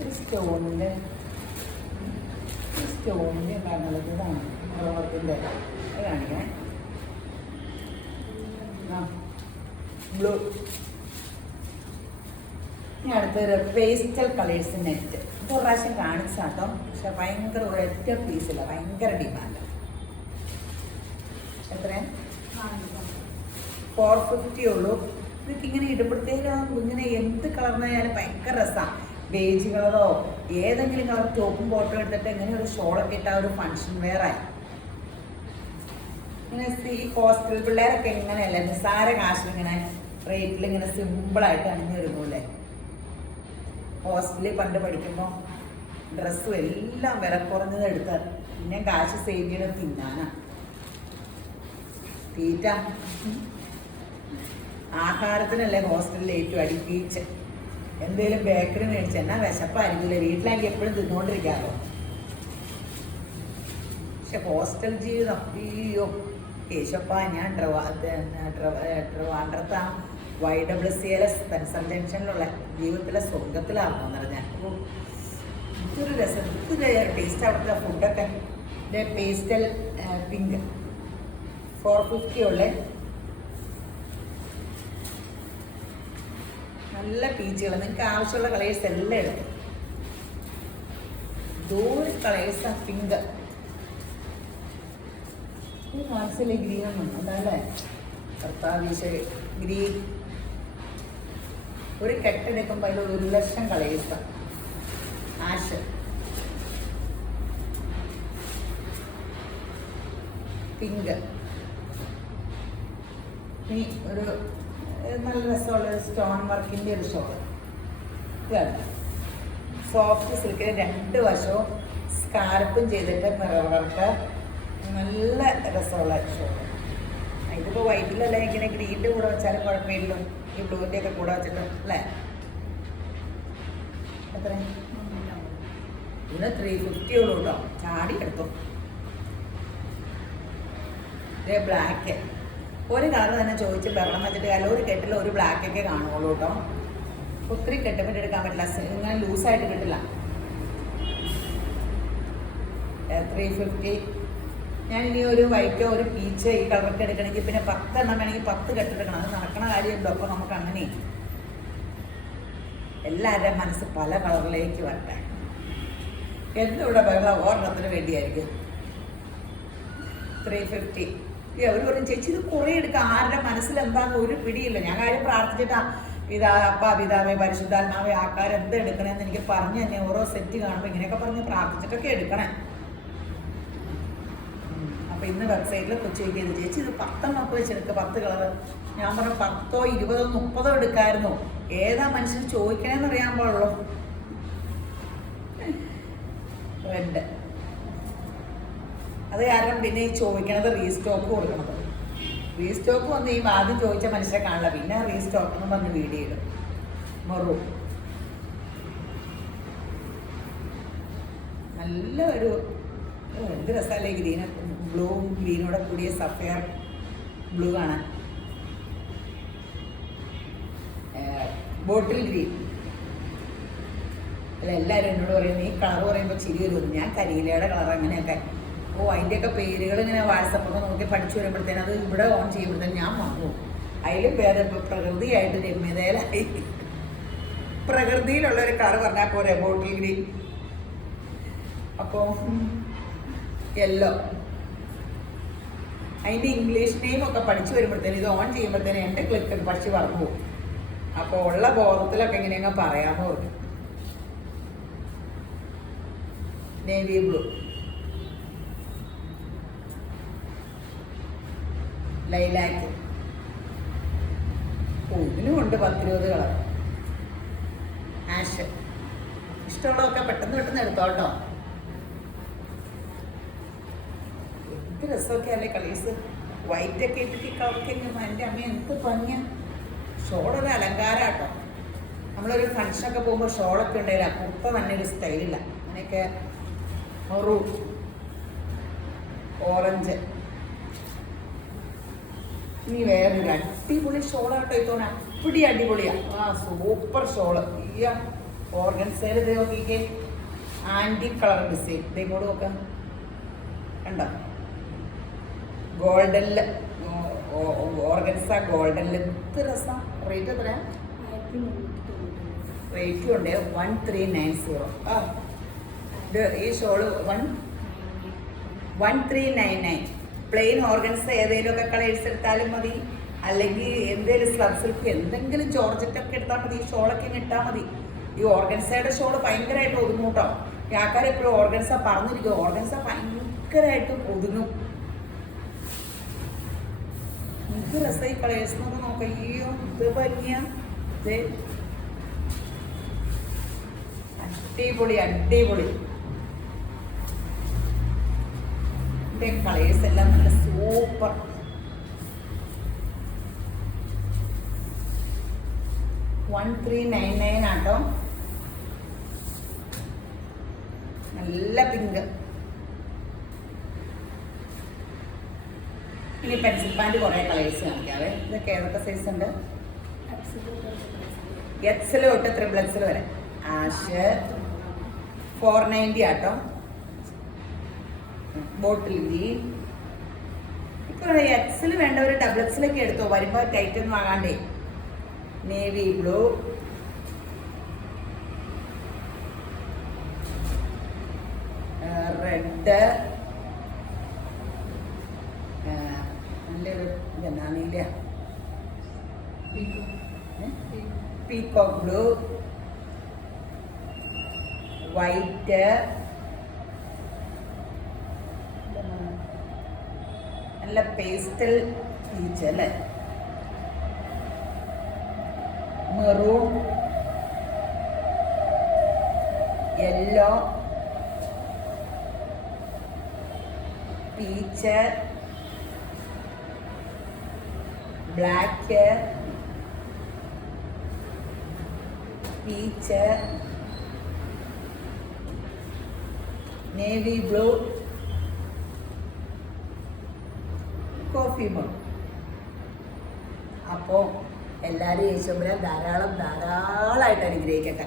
സ്റ്റോണിൻ്റെ കാരണമുള്ളത് ഇതാണ്. വർക്കിൻ്റെ കാണിക്കണേ. ബ്ലൂ. ഇനി അടുത്തൊരു പേസ്റ്റൽ കളേഴ്സ് നെറ്റ്. ഇത് ഒരു പ്രാവശ്യം കാണിച്ചാട്ടോ, പക്ഷെ ഭയങ്കര ഒരൊറ്റ പീസില്ല, ഭയങ്കര ഡിമാൻഡ്. എത്രയാണ്? 450 ഉള്ളൂ. ഇതൊക്കെ ഇങ്ങനെ ഇടുമ്പോഴത്തേക്കും ഇങ്ങനെ എന്ത് കളർന്നായാലും ഭയങ്കര രസമാണ്. ബേജ് കളറോ ഏതെങ്കിലും കളർ ടോപ്പും ബോട്ടും എടുത്തിട്ട് ഇങ്ങനെ ഒരു ഷോളൊക്കെ ഇട്ടാൽ ഒരു ഫങ്ഷൻ വെയറായി. ഇങ്ങനെ ഈ ഹോസ്റ്റൽ പിള്ളേരൊക്കെ ഇങ്ങനെയല്ല, നിസ്സാര കാശിലിങ്ങനെ റേറ്റിൽ ഇങ്ങനെ സിമ്പിളായിട്ട് അണിഞ്ഞു വരുന്നല്ലേ. ഹോസ്റ്റലിൽ പണ്ട് പഠിക്കുമ്പോൾ ഡ്രസ്സും എല്ലാം വില കുറഞ്ഞത് എടുത്താൽ പിന്നെ കാശ് സേവ് ചെയ്യണം തിന്നാനാ. തീറ്റ ആഹാരത്തിനല്ലേ ഹോസ്റ്റലിൽ ഏറ്റവും അടിപ്പിച്ച്. എന്തേലും ബേക്കറി മേടിച്ച് എന്നാ വിശപ്പായിരിക്കില്ല. വീട്ടിലാക്കി എപ്പോഴും തിന്നുകൊണ്ടിരിക്കാമല്ലോ. പക്ഷെ ഹോസ്റ്റൽ ജീവിതം അയ്യോ കേശപ്പ. ഞാൻ ട്രിവാൻഡ്രത്ത് YWCLS സ്പെൻസർ ജംഗ്ഷനിലുള്ള ജീവിതത്തിലെ സ്വർഗത്തിലാണെന്ന് പറഞ്ഞാൽ ഇതൊരു രസം. ഇത് ടേസ്റ്റ് അവിടുത്തെ ഫുഡൊക്കെ. പേസ്റ്റൽ പിങ്ക് 450 ഉള്ള നല്ല പീച്ചുകൾ. നിങ്ങൾക്ക് ആവശ്യമുള്ള കളേഴ്സ് എല്ലാം എടുക്കും. ദൂരെ കളേഴ്സാണ്. പിങ്ക് മനസ്സിലെ ഗ്രീൻ ഒന്നും അതല്ലേ കർത്താവീശ. ഗ്രീൻ ഒരു കെട്ടെടുക്കുമ്പോൾ അതിൽ 1,00,000 കളേഴ്സാണ്. Ash, pink. ഇനി ഒരു നല്ല രസമുള്ള സ്റ്റോൺ വർക്കിൻ്റെ ഒരു ഷോള്. ഇതാണ് സോഫ്റ്റ് സിൽക്കിന് 2 വശവും സ്കാർപ്പും ചെയ്തിട്ട് മിറർ വർക്ക്. നല്ല രസമുള്ള ഷോള്. ഇതിപ്പോൾ വൈറ്റിലല്ല, ഇങ്ങനെ ഗ്രീൻ്റെ കൂടെ വെച്ചാലും കുഴപ്പമില്ലല്ലോ. ഈ ബ്ലൂവിൻ്റെ ഒക്കെ കൂടെ വെച്ചിട്ട് അല്ലേ. എത്ര? ഇതിന് 350 ഉള്ളൂ കേട്ടോ. ചാടി എടുത്തു. ഇതേ ബ്ലാക്ക് ഒരു കളർ തന്നെ ചോദിച്ച് ബഹളം വെച്ചിട്ട് കാര്യം ഒരു കെട്ടിൽ ഒരു ബ്ലാക്കൊക്കെ കാണുള്ളൂ കേട്ടോ. ഒത്തിരി കെട്ടുമ്പോൾ എടുക്കാൻ പറ്റില്ല, ഇങ്ങനെ ലൂസായിട്ട് കിട്ടില്ല. 350. ഞാൻ ഇനി ഒരു വൈറ്റോ ഒരു പീച്ചോ ഈ കളറൊക്കെ എടുക്കണമെങ്കിൽ പിന്നെ 10 എണ്ണം വേണമെങ്കിൽ 10 കെട്ടെടുക്കണം. അത് നടക്കണ കാര്യമുണ്ടോ? അപ്പോൾ നമുക്ക് അങ്ങനെ എല്ലാവരുടെയും മനസ്സ് പല കളറിലേക്ക് വരട്ടെ. എന്നിവിടെ ബഹളം ഒരെണ്ണത്തിന് വേണ്ടിയായിരിക്കും. 350. അവർ പറയും ചേച്ചി ഇത് കുറേ എടുക്കാം, ആരുടെ മനസ്സിലെന്താന്ന് ഒരു പിടിയില്ല. ഞാൻ കാര്യം പ്രാർത്ഥിച്ചിട്ടാ അപ്പ പിതാവേ പരിശുദ്ധാത്മാവേ ആൾക്കാരെന്ത് എടുക്കണമെന്ന് എനിക്ക് പറഞ്ഞു തന്നെ ഓരോ സെറ്റ് കാണുമ്പോൾ ഇങ്ങനെയൊക്കെ പറഞ്ഞ് പ്രാർത്ഥിച്ചിട്ടൊക്കെ എടുക്കണേ. അപ്പം ഇന്ന് വെബ്സൈറ്റിൽ കൊച്ചിക്ക് ചെയ്ത് ചേച്ചി ഇത് 10 എണ്ണമൊക്കെ വെച്ചെടുക്കുക, 10 കളർ. ഞാൻ പറഞ്ഞു 10, 20, 30 എടുക്കായിരുന്നു. ഏതാ മനുഷ്യൻ ചോദിക്കണേന്ന് അറിയാൻ പാടുള്ളൂ. റെഡ്. അത് കാരണം പിന്നെ ഈ ചോദിക്കണത് റീസ്റ്റോക്ക് കൊടുക്കണത്. റീസ്റ്റോക്ക് വന്ന് ഈ ആദ്യം ചോദിച്ച മനുഷ്യരെ കാണില്ല, പിന്നെ റീസ്റ്റോക്ക് എന്ന് പറഞ്ഞ് വീഡിയോ ഇടും. മൊറു നല്ല ഒരു എന്ത് രസമല്ലേ ഗ്രീന്, ബ്ലൂവും ഗ്രീനോടെ കൂടിയ സഫയർ ബ്ലൂ കാണാൻ. Bottle green. അല്ല എല്ലാവരും എന്നോട് പറയുന്നത് ഈ കളർ പറയുമ്പോൾ ചിരി വരുന്നു. ഞാൻ കരിയിലയുടെ കളർ അങ്ങനെയൊക്കെ അതിൻ്റെയൊക്കെ പേരുകൾ ഇങ്ങനെ വാട്സപ്പൊക്കെ നോക്കി പഠിച്ചു വരുമ്പോഴത്തേനും അത് ഇവിടെ ഓൺ ചെയ്യുമ്പോഴത്തേനും ഞാൻ മറന്നു. അതിലും ഭേദം ഇപ്പോൾ പ്രകൃതിയായിട്ട് രമ്യതയിലായി. പ്രകൃതിയിലുള്ള ഒരു കളർ പറഞ്ഞാൽ പോരെ ബോട്ടിൽ ഗ്രീൻ. അപ്പോൾ യെല്ലോ. അതിൻ്റെ ഇംഗ്ലീഷ് നെയിമൊക്കെ പഠിച്ചു വരുമ്പോഴത്തേനും ഇത് ഓൺ ചെയ്യുമ്പോഴത്തേനും എൻ്റെ ക്ലിക്ക് പഠിച്ച് പറഞ്ഞു പോകും. അപ്പോൾ ഉള്ള ബോധത്തിലൊക്കെ ഇങ്ങനെയങ്ങ് പറയാമോ. Navy blue, lilac. ഇതിനും ഉണ്ട് 10-20 കളർ. ആഷ്. ഇഷ്ടമുള്ളതൊക്കെ പെട്ടെന്ന് പെട്ടെന്ന് എടുത്തോട്ടോ. എന്ത് രസമൊക്കെ അല്ലേ കളേഴ്സ്. വൈറ്റൊക്കെ ഇട്ടിട്ട് ഈ കളറൊക്കെ എൻ്റെ അമ്മ എന്ത് ഭംഗിയ. ഷോളൊരു അലങ്കാരമാട്ടോ. നമ്മളൊരു ഫങ്ഷനൊക്കെ പോകുമ്പോൾ ഷോളൊക്കെ ഉണ്ടെങ്കിൽ കുർത്ത തന്നെ ഒരു സ്റ്റൈലില്ല. അങ്ങനെയൊക്കെ. ഒരു ഓറഞ്ച്. ഇനി വേറൊരു അടിപൊളി ഷോളാട്ടോ ഇത്തോണ. അപ്പടി അടിപൊളിയാ. Super shawl. ഈ ഓർഗൻസയിൽ ഇത് നോക്കിക്കേ, ആൻറ്റി കളർ ഡിസൈൻ. ഇതേക്കൂടെ നോക്കാം, കണ്ടോ? ഗോൾഡനിൽ ഓർഗൻസ ഗോൾഡനിൽ എന്ത് രസം. റേറ്റ് എത്രയാ? റേറ്റും ഉണ്ട് 1390. ഇത് ഈ ഷോള് 1399. പ്ലെയിൻ ഓർഗൻസ് ഏതെങ്കിലുമൊക്കെ കളേഴ്സ് എടുത്താലും മതി, അല്ലെങ്കിൽ എന്തെങ്കിലും സ്ലബ് സിൽക്ക് എന്തെങ്കിലും ജോർജറ്റൊക്കെ എടുത്താൽ മതി. ഈ ഷോളൊക്കെ ഇട്ടാൽ മതി. ഈ ഓർഗൻസയുടെ ഷോള് ഭയങ്കരമായിട്ട് ഒതുങ്ങും കേട്ടോ. ഈ ആൾക്കാർ എപ്പോഴും ഓർഗൻസ പറഞ്ഞിരിക്കും, ഓർഗൻസ ഭയങ്കരമായിട്ട് ഒതുങ്ങും. എന്ത് രസം ഈ കളേഴ്സ് എന്നൊക്കെ നോക്കാം. അയ്യോ ഇത് ഭംഗിയ. അടിപൊളി അടിപൊളി. കളേഴ്സ് എല്ലാം നല്ല സൂപ്പർ. $1399 ആട്ടോ. നല്ല പിങ്ക്. ഇനി പെൻസിൽ പാൻറ് കുറേ കളേഴ്സ് കാണിക്കാവേ. ഇതൊക്കെ ഏതൊക്കെ സൈസ് ഉണ്ട്? എക്സൽ തൊട്ട് XXL വരെ. ആഷ് 490 ആട്ടോ. Bottle green. ഇപ്പോൾ എക്സൽ വേണ്ടവർ XXL ഒക്കെ എടുത്തോ, വരുമ്പോൾ ടൈറ്റ് ഒന്നും ആകാണ്ടേ. നേവി ബ്ലൂ, റെഡ്, നല്ലൊരു ഇതെന്നാ നീല, പീകോക്ക് ബ്ലൂ, വൈറ്റ്, നല്ല പേസ്റ്റൽ പീച്ച് അല്ലേ, maroon, yellow, peach, black, peach, navy blue coffee മോൾ. അപ്പോൾ എല്ലാവരും യേശുമ്പരാൻ ധാരാളമായിട്ട് അനുഗ്രഹിക്കട്ടെ.